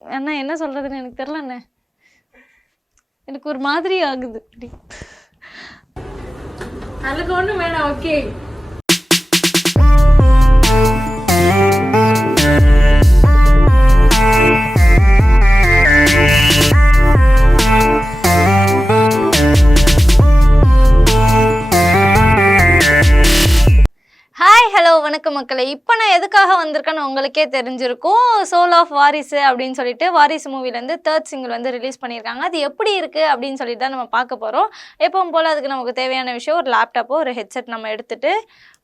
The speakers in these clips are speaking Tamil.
அண்ணா என்ன சொல்றதுன்னு எனக்கு தெரியல அண்ணே. எனக்கு ஒரு மாதிரி ஆகுது. அப்படி அதுக்கு ஒண்ணும் வேணாம். ஓகே, ஹாய் ஹலோ வணக்கம் மக்களே. இப்போ நான் எதுக்காக வந்திருக்கேன்னு உங்களுக்கே தெரிஞ்சிருக்கும். சோல் ஆஃப் வாரிசு அப்படின்னு சொல்லிட்டு வாரிசு மூவிலேருந்து 3rd சிங்கிள் வந்து ரிலீஸ் பண்ணியிருக்காங்க. அது எப்படி இருக்குது அப்படின்னு சொல்லிட்டு தான் நம்ம பார்க்க போகிறோம். எப்பவும் போல் அதுக்கு நமக்கு தேவையான விஷயம் ஒரு லேப்டாப்போ ஒரு ஹெட்செட் நம்ம எடுத்துகிட்டு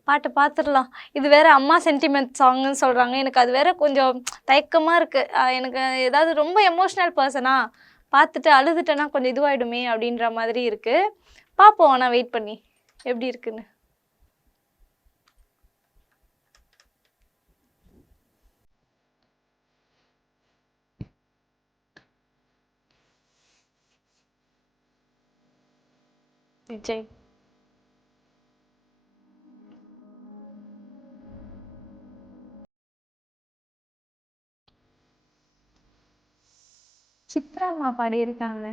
பாட்டு பார்த்துடலாம். இது வேறு அம்மா சென்டிமெண்ட் சாங்குன்னு சொல்கிறாங்க. எனக்கு அது வேறு கொஞ்சம் தயக்கமாக இருக்குது. எனக்கு ஏதாவது ரொம்ப எமோஷ்னல் பர்சனாக பார்த்துட்டு அழுதுட்டேன்னா கொஞ்சம் இதுவாகிடுமே அப்படின்ற மாதிரி இருக்குது. பார்ப்போம் நான் வெயிட் பண்ணி எப்படி இருக்குன்னு. விஜய் சித்ரா அம்மா பாடியிருக்காங்க.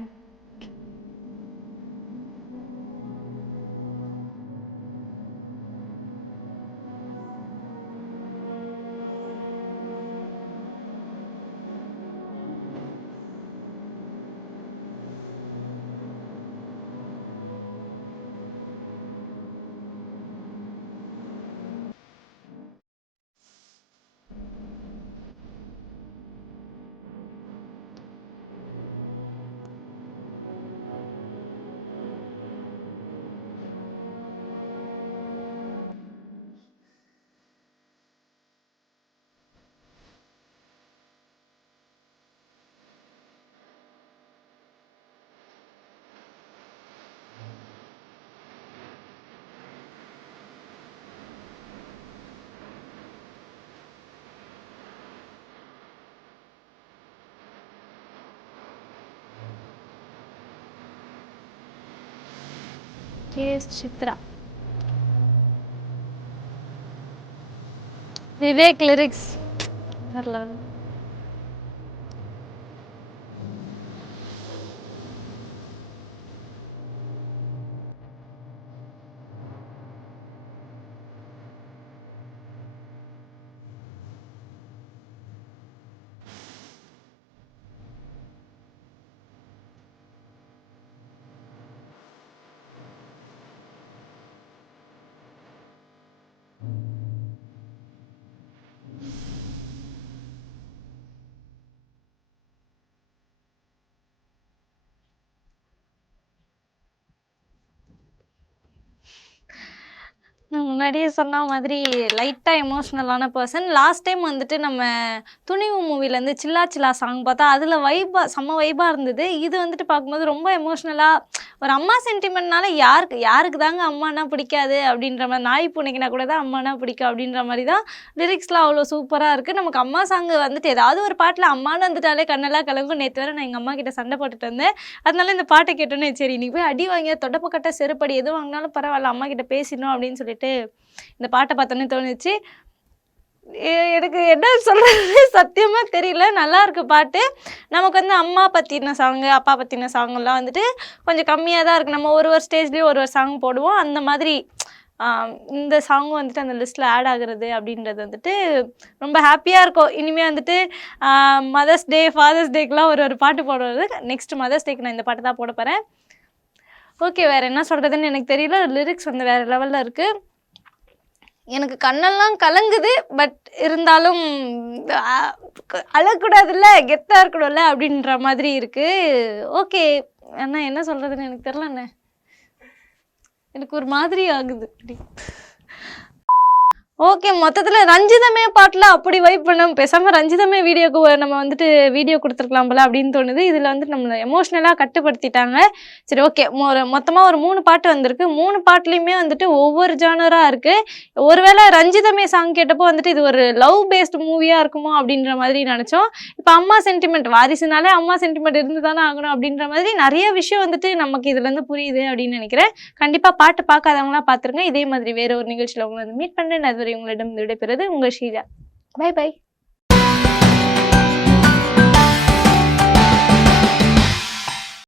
கேஎஸ் சித்ரா, விவேக் லிரிக்ஸ் வரல. நான் முன்னாடியே சொன்ன மாதிரி லைட்டாக எமோஷ்னலான பர்சன். லாஸ்ட் டைம் வந்துட்டு நம்ம துணிவு மூவிலேருந்து சில்லா சில்லா சாங் பார்த்தா அதில் செம்ம வைபாக இருந்தது. இது வந்துட்டு பார்க்கும்போது ரொம்ப எமோஷ்னலாக ஒரு அம்மா சென்டிமெண்ட்னால யாருக்கு தாங்க அம்மானா பிடிக்காது அப்படின்ற மாதிரி, நாய் பூனைக்குனா கூட தான் அம்மானா பிடிக்கும் அப்படின்ற மாதிரி தான் லிரிக்ஸ்லாம் அவ்வளோ சூப்பராக இருக்குது. நமக்கு அம்மா சாங்கு வந்துட்டு ஏதாவது ஒரு பாட்டில் அம்மானு வந்துட்டாலே கண்ணெல்லாம் கலங்கும். நேற்று வரை நான் எங்கள் அம்மா கிட்ட சண்டை போட்டுட்டு வந்தேன். அதனால இந்த பாட்டை கேட்டோன்னே சரி நீ போய் அடி வாங்க தொட்டப்பக்கட்ட செருப்படி எது வாங்கினாலும் பரவாயில்ல அம்மா கிட்ட பேசிடணும் அப்படின்னு சொல்லிட்டு இந்த பாட்டை பார்த்தோன்னே தோணுச்சு. எனக்கு என்ன சொல்கிறது சத்தியமாக தெரியல. நல்லா இருக்கு பாட்டு. நமக்கு வந்து அம்மா பற்றின சாங்கு அப்பா பற்றின சாங்கெல்லாம் வந்துட்டு கொஞ்சம் கம்மியாக தான் இருக்குது. நம்ம ஒரு ஸ்டேஜ்லேயும் ஒரு சாங் போடுவோம். அந்த மாதிரி இந்த சாங்கும் வந்துட்டு அந்த லிஸ்ட்டில் ஆட் ஆகுறது அப்படின்றது வந்துட்டு ரொம்ப ஹாப்பியாக இருக்கும். இனிமேல் வந்துட்டு மதர்ஸ் டே ஃபாதர்ஸ் டேக்கெலாம் ஒரு பாட்டு போடுறது. நெக்ஸ்ட் மதர்ஸ் டேக்கு நான் இந்த பாட்டு தான் போட போகிறேன். ஓகே, வேறு என்ன சொல்கிறதுன்னு எனக்கு தெரியல. லிரிக்ஸ் வந்து வேறு லெவலில் இருக்குது. எனக்கு கண்ணெல்லாம் கலங்குது. பட் இருந்தாலும் அழக்கூடாதுல்ல, கெத்தாக இருக்கணும்ல அப்படின்ற மாதிரி இருக்குது. ஓகே அண்ணா என்ன சொல்கிறதுன்னு எனக்கு தெரியல அண்ணே. எனக்கு ஒரு மாதிரி ஆகுது. அப்படி ஓகே, மொத்தத்தில் ரஞ்சிதமே பாட்டில் அப்படி வைப் பண்ணோம். பேசாமல் ரஞ்சிதமே வீடியோக்கு நம்ம வந்துட்டு வீடியோ கொடுத்துருக்கலாம் போல அப்படின்னு தோணுது. இதில் வந்துட்டு நம்மளை எமோஷ்னலாக கட்டுப்படுத்திட்டாங்க. சரி ஓகே, மொத்தமாக ஒரு 3 பாட்டு வந்திருக்கு. 3 பாட்டுலேயுமே வந்துட்டு ஒவ்வொரு ஜானராக இருக்குது. ஒருவேளை ரஞ்சிதமே சாங் கேட்டப்போ வந்துட்டு இது ஒரு லவ் பேஸ்டு மூவியாக இருக்குமோ அப்படின்ற மாதிரி நினச்சோம். இப்போ அம்மா சென்டிமெண்ட், வாரிசுனாலே அம்மா சென்டிமெண்ட் இருந்து தானே ஆகணும் அப்படின்ற மாதிரி நிறைய விஷயம் வந்துட்டு நமக்கு இதுலேருந்து புரியுது அப்படின்னு நினைக்கிறேன். கண்டிப்பாக பாட்டு பார்க்காதவங்களாம் பார்த்துருங்க. இதே மாதிரி வேறு ஒரு நிகழ்ச்சியில் உங்களை வந்து மீட் பண்ணுறேன். அது உங்களிடம் விடைபெறுவது உங்கள் ஷீஜா. By by.